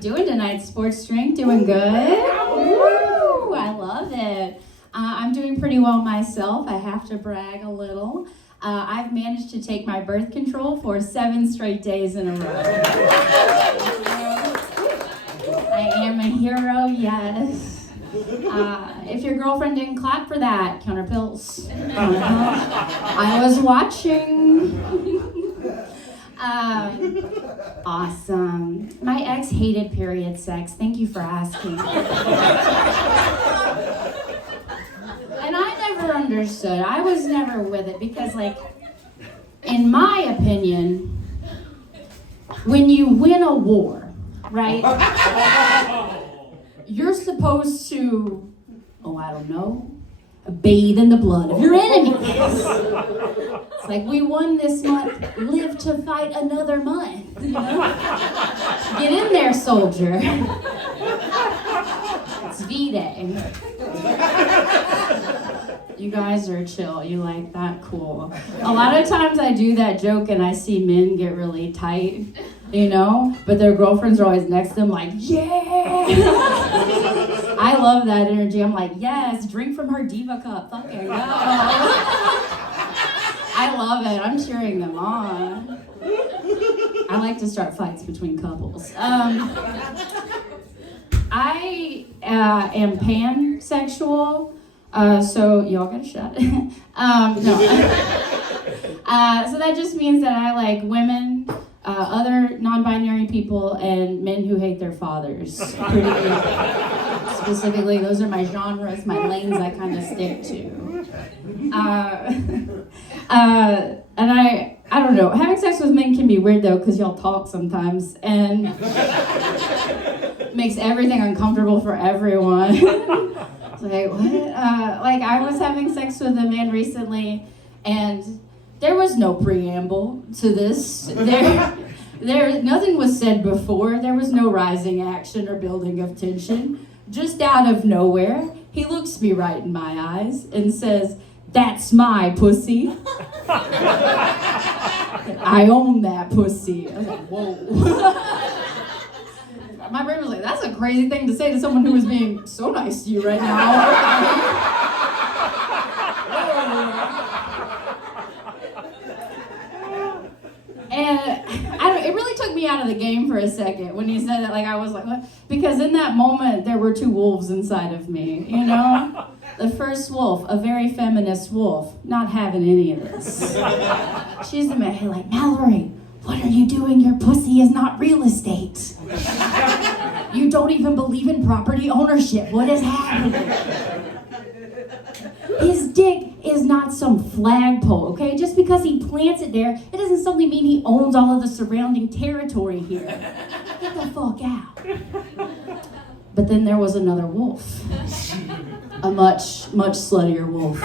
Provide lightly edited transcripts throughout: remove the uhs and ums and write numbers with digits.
doing tonight, Sports Drink? Doing good? Woo! I love it. I'm doing pretty well myself. I have to brag a little. I've managed to take my birth control for 7 straight days in a row. I am a hero, yes. If your girlfriend didn't clap for that, count her pills. I was watching. Awesome. My ex hated period sex. Thank you for asking. And I never understood. I was never with it because, like, in my opinion, when you win a war, right, you're supposed to, I don't know, bathe in the blood of your enemies. It's like, we won this month, live to fight another month, you know? Get in there, soldier. It's V-Day. You guys are chill, you like that? Cool. A lot of times I do that joke and I see men get really tight, you know? But their girlfriends are always next to them like, yeah! I love that energy. I'm like, yes, drink from her diva cup. Fucking go. I love it. I'm cheering them on. I like to start fights between couples. I am pansexual, so y'all get a shot. No. So that just means that I like women, other non-binary people, and men who hate their fathers. Pretty specifically, those are my genres, my lanes I kind of stick to. And I don't know, having sex with men can be weird though, because y'all talk sometimes, and makes everything uncomfortable for everyone. It's like, what? Like, I was having sex with a man recently, and there was no preamble to this. There, nothing was said before. There was no rising action or building of tension. Just out of nowhere, he looks me right in my eyes and says, "That's my pussy." I own that pussy. I was like, whoa. My brain was like, that's a crazy thing to say to someone who is being so nice to you right now. And it really took me out of the game for a second when he said that. Like, I was like, what? Because in that moment, there were 2 wolves inside of me, you know? The first wolf, a very feminist wolf, not having any of this. She's in my head like, Mallory, what are you doing? Your pussy is not real estate. You don't even believe in property ownership. What is happening? His dick is not some flagpole, okay? Just because he plants it there, it doesn't suddenly mean he owns all of the surrounding territory here. Get the fuck out. But then there was another wolf. A much, much sluttier wolf.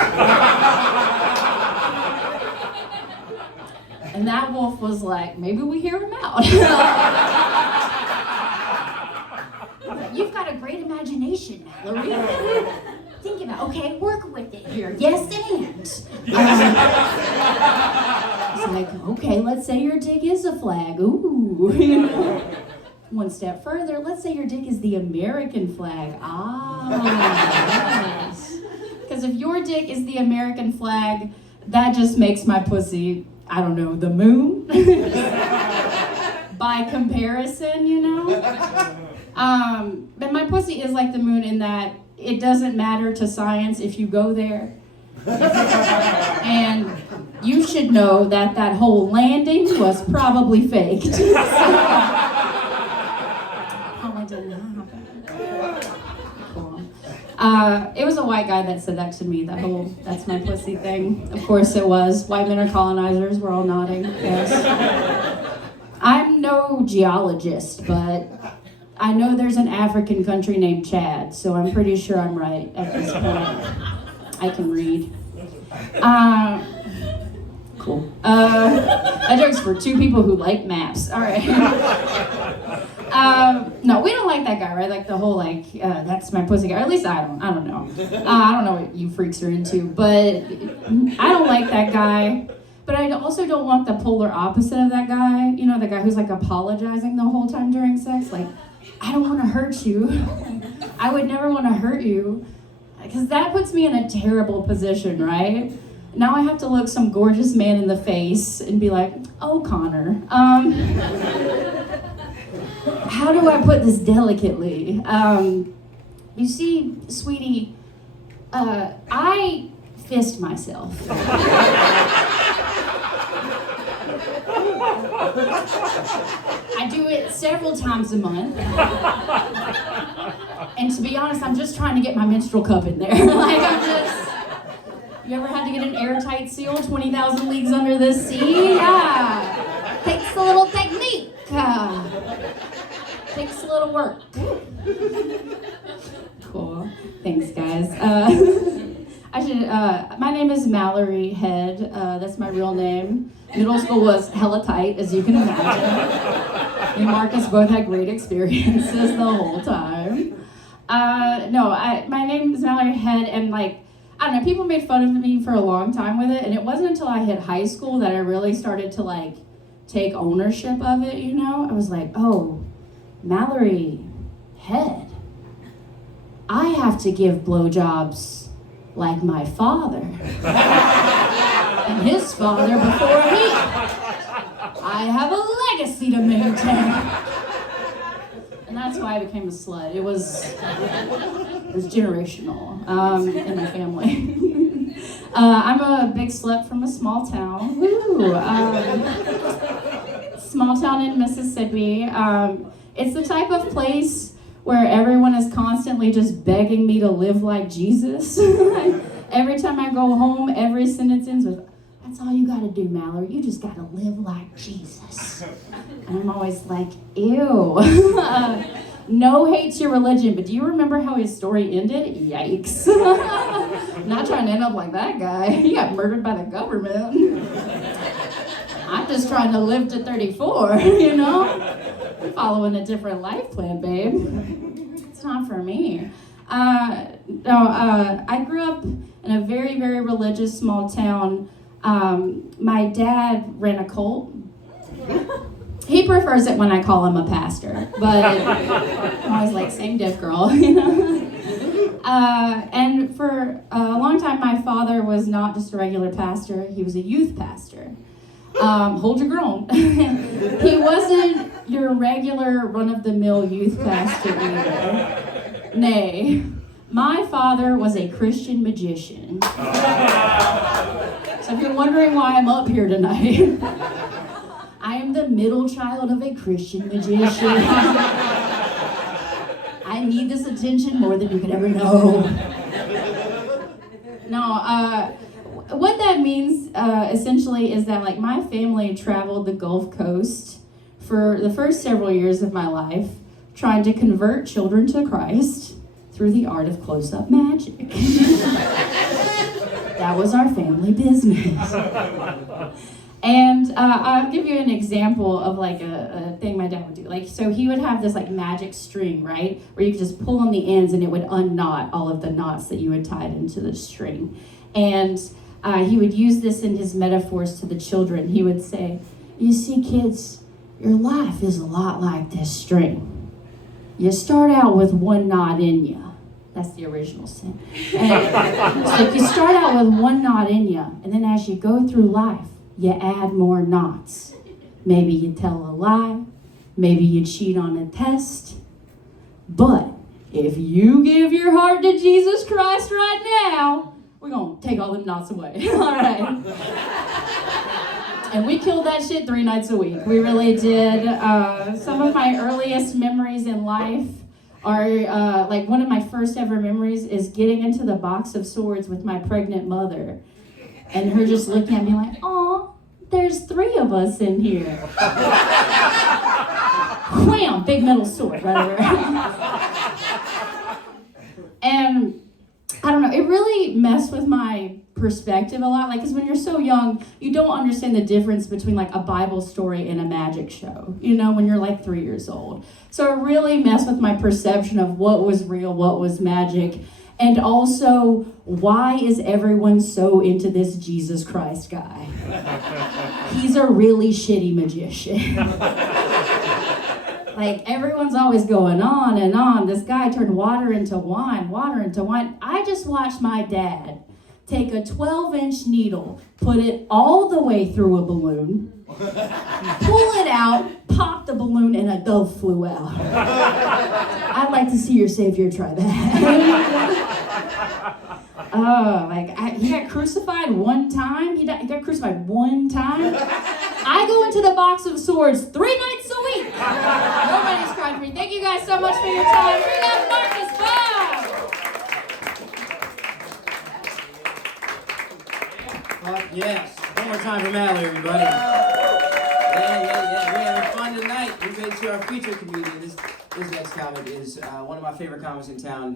And that wolf was like, maybe we hear him out. You've got a great imagination, Mallory. Think about, okay, work with it here. Yes, and. It's like, okay, let's say your dick is a flag. Ooh. One step further, let's say your dick is the American flag. Yes. Because if your dick is the American flag, that just makes my pussy, I don't know, the moon? By comparison, you know? But my pussy is like the moon in that it doesn't matter to science if you go there. And you should know that that whole landing was probably faked. Cool. It was a white guy that said that to me, that whole, that's my pussy thing. Of course it was. White men are colonizers, we're all nodding, yes. I'm no geologist, but I know there's an African country named Chad, so I'm pretty sure I'm right at this point. I can read. Cool. That joke's for 2 people who like maps. All right. No, we don't like that guy, right? Like the whole like, that's my pussy guy. Or at least I don't know. I don't know what you freaks are into, but I don't like that guy But I also don't want the polar opposite of that guy. You know, the guy who's like apologizing the whole time during sex. Like, I don't want to hurt you. I would never want to hurt you. Because that puts me in a terrible position, right? Now I have to look some gorgeous man in the face and be like, oh, Connor, how do I put this delicately? You see, sweetie, I fist myself. I do it several times a month. And to be honest, I'm just trying to get my menstrual cup in there. You ever had to get an airtight seal 20,000 leagues under the sea? Yeah. Takes a little technique. Takes a little work. Cool. Thanks, guys. My name is Mallory Head. That's my real name. Middle school was hella tight, as you can imagine. Me and Marcus both had great experiences the whole time. My name is Mallory Head, and I don't know, people made fun of me for a long time with it, and it wasn't until I hit high school that I really started to take ownership of it, you know? I was like, oh, Mallory Head. I have to give blowjobs like my father. And his father before me. I have a legacy to maintain. And that's why I became a slut. It was generational in my family. I'm a big slut from a small town. Woo! Small town in Mississippi. It's the type of place where everyone is constantly just begging me to live like Jesus. Every time I go home, every sentence ends with, that's all you gotta do, Mallory. You just gotta live like Jesus. And I'm always like, ew. No hate to your religion, but do you remember how his story ended? Yikes. Not trying to end up like that guy. He got murdered by the government. I'm just trying to live to 34, you know? I'm following a different life plan, babe. It's not for me. I grew up in a very, very religious small town. My dad ran a cult. He prefers it when I call him a pastor, but I'm always like, same diff, girl, you know? And for a long time, my father was not just a regular pastor, he was a youth pastor. Hold your groan. He wasn't your regular run-of-the-mill youth pastor either. Nay, my father was a Christian magician. So if you're wondering why I'm up here tonight, I am the middle child of a Christian magician. I need this attention more than you could ever know. No, what that means essentially is that my family traveled the Gulf Coast for the first several years of my life, trying to convert children to Christ through the art of close-up magic. That was our family business. And I'll give you an example of a thing my dad would do. So he would have this magic string, right? Where you could just pull on the ends and it would unknot all of the knots that you had tied into the string. And he would use this in his metaphors to the children. He would say, you see, kids, your life is a lot like this string. You start out with one knot in you. That's the original sin. And so you start out with one knot in you, and then as you go through life, you add more knots. Maybe you tell a lie. Maybe you cheat on a test. But if you give your heart to Jesus Christ right now, we're going to take all them knots away. All right. And we killed that shit 3 nights a week. We really did. Some of my earliest memories in life are, one of my first ever memories is getting into the box of swords with my pregnant mother. And her just looking at me like, aw, there's 3 of us in here. Wham, big metal sword right over. And I don't know, it really messed with my perspective a lot. Because when you're so young, you don't understand the difference between a Bible story and a magic show, when you're 3 years old. So it really messed with my perception of what was real, what was magic. And also, why is everyone so into this Jesus Christ guy? He's a really shitty magician. Like, everyone's always going on and on. This guy turned water into wine, water into wine. I just watched my dad take a 12-inch needle, put it all the way through a balloon, pull it out, pop the balloon, and a dove flew out. I'd like to see your Savior try that. He got crucified one time. He got crucified one time. I go into the box of swords 3 nights a week. Nobody's cried for me. Thank you guys so much for your time. Bring up Marcus Bob. Yes. One more time for Mallory, everybody. Yeah. We're having fun tonight. We made sure our featured comedian, this next comic, is one of my favorite comics in town.